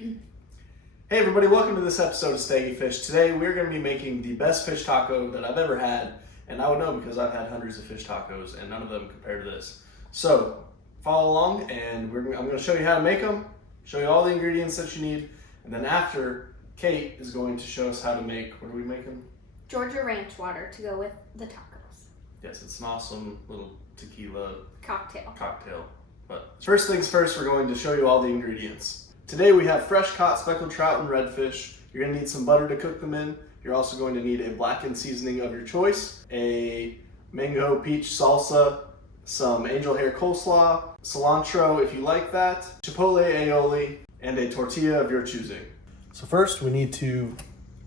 Hey everybody, welcome to this episode of Staggy Fish. Today we're going to be making the best fish taco that I've ever had, and I would know because I've had hundreds of fish tacos and none of them compare to this. So follow along and I'm going to show you how to make them, show you all the ingredients that you need, and then after, Kate is going to show us how to make, what are we making? Georgia ranch water to go with the tacos. Yes, it's an awesome little tequila cocktail. But first things first, we're going to show you all the ingredients. Today we have fresh caught speckled trout and redfish. You're going to need some butter to cook them in. You're also going to need a blackened seasoning of your choice, a mango peach salsa, some angel hair coleslaw, cilantro if you like that, chipotle aioli, and a tortilla of your choosing. So first we need to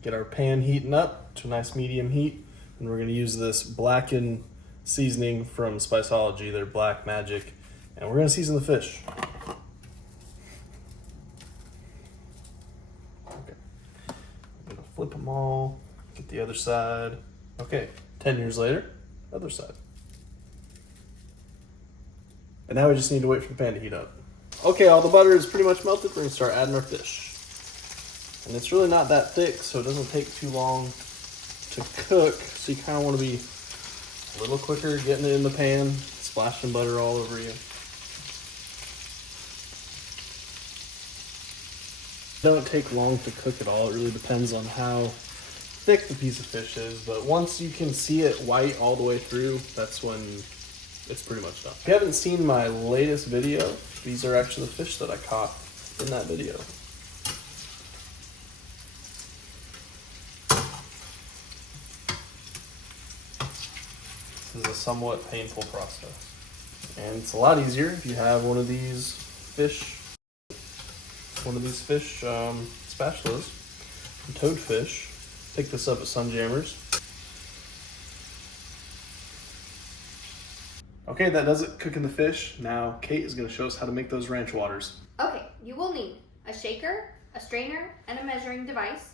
get our pan heating up to a nice medium heat, and we're going to use this blackened seasoning from Spiceology, their Black Magic, and we're going to season the fish. Flip them all, get the other side. Okay, 10 years later, other side. And now we just need to wait for the pan to heat up. Okay, all the butter is pretty much melted. We're gonna start adding our fish. And it's really not that thick, so it doesn't take too long to cook. So you kind of want to be a little quicker getting it in the pan, splashing butter all over you. It doesn't take long to cook at all. It really depends on how thick the piece of fish is, but once you can see it white all the way through, that's when it's pretty much done. If you haven't seen my latest video, these are actually the fish that I caught in that video. This is a somewhat painful process, and it's a lot easier if you have one of these fish spatulas from Toadfish. Pick this up at Sunjammers. Okay, that does it cooking the fish. Now Kate is going to show us how to make those ranch waters. Okay, you will need a shaker, a strainer, and a measuring device,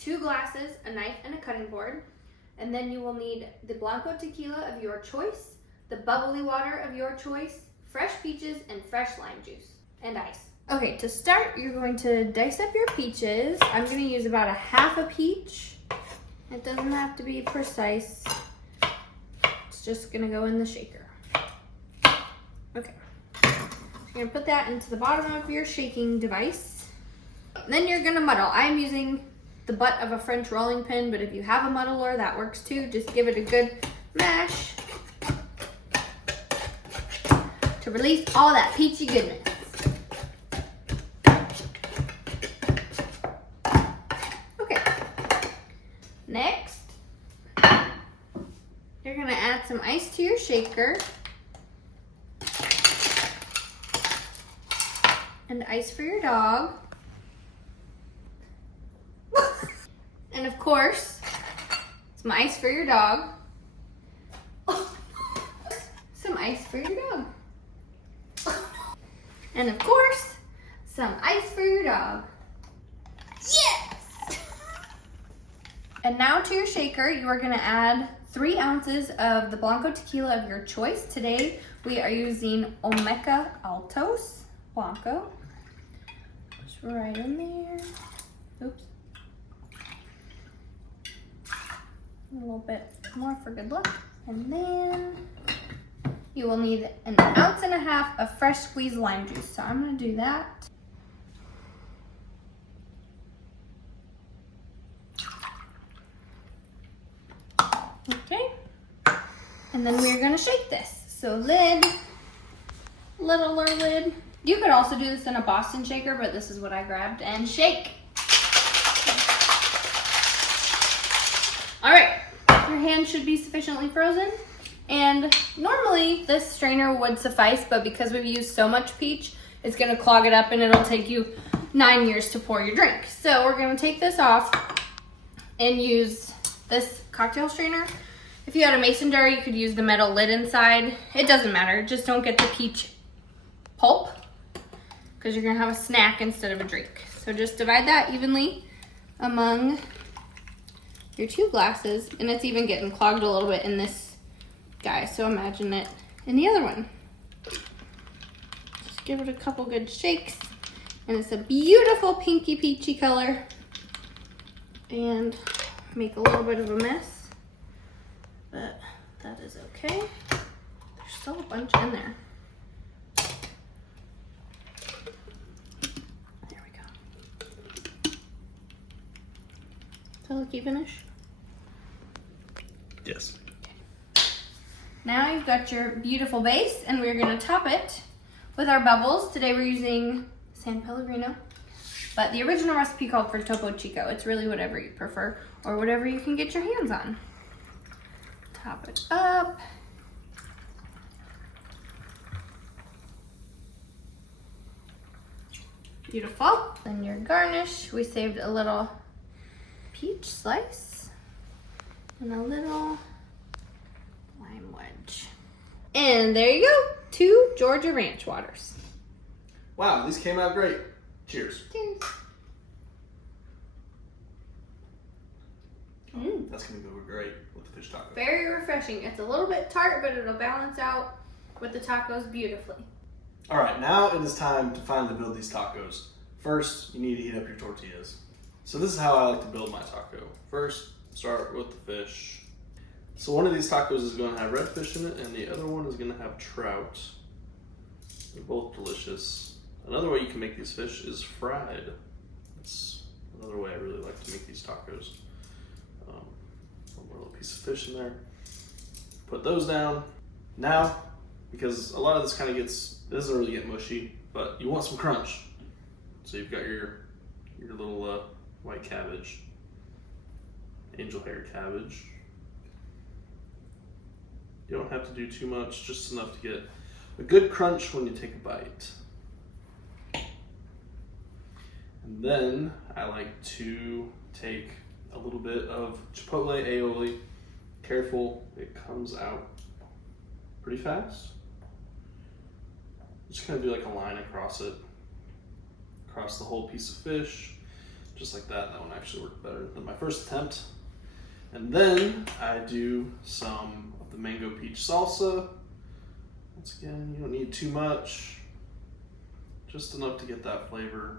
2 glasses, a knife, and a cutting board. And then you will need the Blanco tequila of your choice, the bubbly water of your choice, fresh peaches, and fresh lime juice, and ice. Okay, to start, you're going to dice up your peaches. I'm going to use about a half a peach. It doesn't have to be precise. It's just going to go in the shaker. Okay. So you're going to put that into the bottom of your shaking device. Then you're going to muddle. I'm using the butt of a French rolling pin, but if you have a muddler, that works too. Just give it a good mash to release all that peachy goodness. Next, you're going to add some ice to your shaker and ice for your dog. And of course, some ice for your dog. Some ice for your dog. And of course, some ice for your dog. And now to your shaker, you are going to add 3 ounces of the Blanco tequila of your choice. Today, we are using Olmeca Altos Blanco. Just right in there. Oops. A little bit more for good luck. And then you will need an 1.5 ounces of fresh squeezed lime juice. So I'm going to do that. Okay, and then we're gonna shake this. So lid, littler lid. You could also do this in a Boston shaker, but this is what I grabbed, and shake. All right, your hand should be sufficiently frozen. And normally this strainer would suffice, but because we've used so much peach, it's gonna clog it up and it'll take you 9 years to pour your drink. So we're gonna take this off and use this cocktail strainer. If you had a mason jar, you could use the metal lid inside. It doesn't matter, just don't get the peach pulp because you're gonna have a snack instead of a drink. So just divide that evenly among your 2 glasses, and it's even getting clogged a little bit in this guy, so imagine it in the other one. Just give it a couple good shakes, And it's a beautiful pinky peachy color. And make a little bit of a mess, but that is okay. There's still a bunch in there. There we go. Does that look evenish? Yes. Okay. Now you've got your beautiful base, and we're gonna top it with our bubbles. Today we're using San Pellegrino, but the original recipe called for Topo Chico. It's really whatever you prefer, or whatever you can get your hands on. Top it up. Beautiful. Then your garnish, we saved a little peach slice and a little lime wedge. And there you go, 2 Georgia Ranch waters. Wow, these came out great. Cheers. Cheers. That's gonna go great with the fish taco. Very refreshing. It's a little bit tart, but it'll balance out with the tacos beautifully. All right, now it is time to finally build these tacos. First, you need to heat up your tortillas. So this is how I like to build my taco. First, start with the fish. So one of these tacos is going to have redfish in it, and the other one is going to have trout. They're both delicious. Another way you can make these fish is fried. That's another way I really like to make these tacos. One more little piece of fish in there. Put those down. Now, because a lot of this kind of it doesn't really get mushy, but you want some crunch. So you've got your little white cabbage, angel hair cabbage. You don't have to do too much, just enough to get a good crunch when you take a bite. And then I like to take a little bit of chipotle aioli. Careful, it comes out pretty fast. Just kind of do like a line across it, across the whole piece of fish, just like that. That one actually worked better than my first attempt. And then I do some of the mango peach salsa. Once again, you don't need too much, just enough to get that flavor.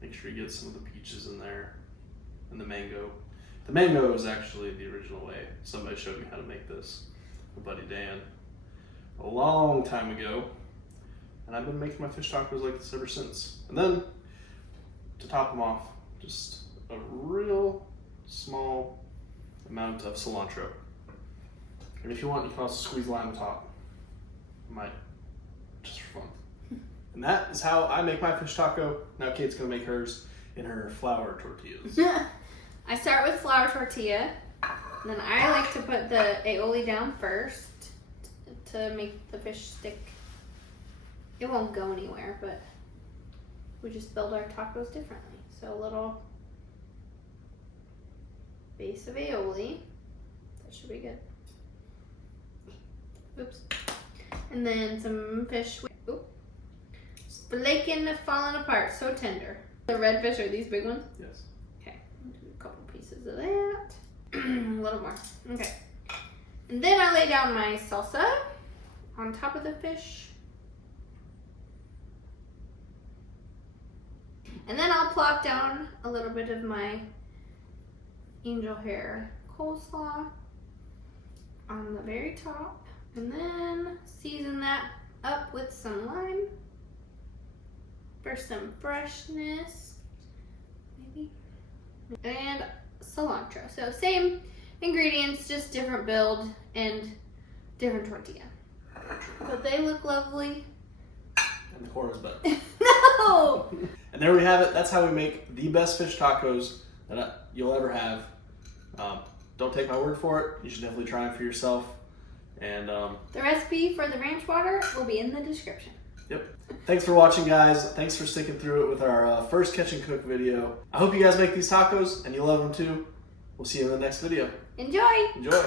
Make sure you get some of the peaches in there and the mango. The mango is actually the original way. Somebody showed me how to make this, my buddy Dan, a long time ago. And I've been making my fish tacos like this ever since. And then, to top them off, just a real small amount of cilantro. And if you want, you can also squeeze lime on top. I might, just for fun. And that is how I make my fish taco. Now Kate's gonna make hers in her flour tortillas. I start with flour tortilla, and then I like to put the aioli down first to make the fish stick. It won't go anywhere, but we just build our tacos differently. So a little base of aioli. That should be good. Oops. And then some fish. Oop. Flaking, falling apart, so tender. The red fish, are these big ones? Yes. Okay, I'll do a couple pieces of that. A little more. Okay. And then I lay down my salsa on top of the fish. And then I'll plop down a little bit of my angel hair coleslaw on the very top. And then season that up with some lime for some freshness, maybe. And cilantro. So same ingredients, just different build and different tortilla. But they look lovely. And the corn is better. No! And there we have it. That's how we make the best fish tacos that you'll ever have. Don't take my word for it. You should definitely try them for yourself. And the recipe for the ranch water will be in the description. Yep. Thanks for watching, guys. Thanks for sticking through it with our first catch and cook video. I hope you guys make these tacos and you love them too. We'll see you in the next video. Enjoy! Enjoy!